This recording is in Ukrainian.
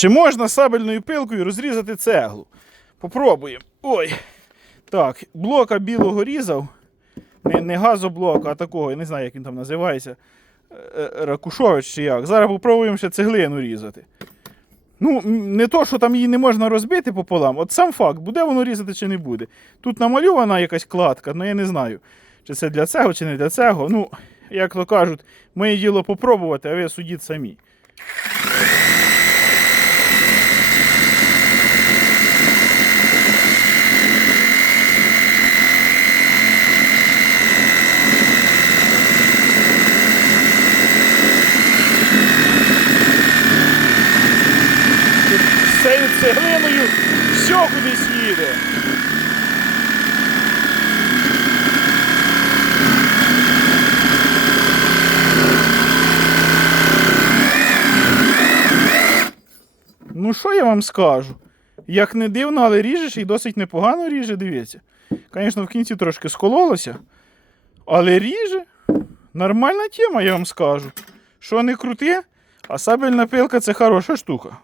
Чи можна сабельною пилкою розрізати цеглу? Попробуємо. Ой. Так, блока білого різав. Не, не газоблока, а такого, я не знаю, як він там називається. Е, е, Ракушович чи як. Зараз попробуємо ще цеглину різати. Ну, не то, що там її не можна розбити пополам, от сам факт, буде воно різати чи не буде. Тут намальована якась кладка, але я не знаю, чи це для цього, чи не для цього. Ну, як то кажуть, моє діло попробувати, а ви судіть самі. Тут з цією цеглиною все кудись їде. Ну, що я вам скажу? Як не дивно, але ріжеш і досить непогано ріже, дивіться. Звісно, в кінці трошки скололося. Але ріже. Нормальна тема, я вам скажу. Що не крути, а сабельна пилка це хороша штука.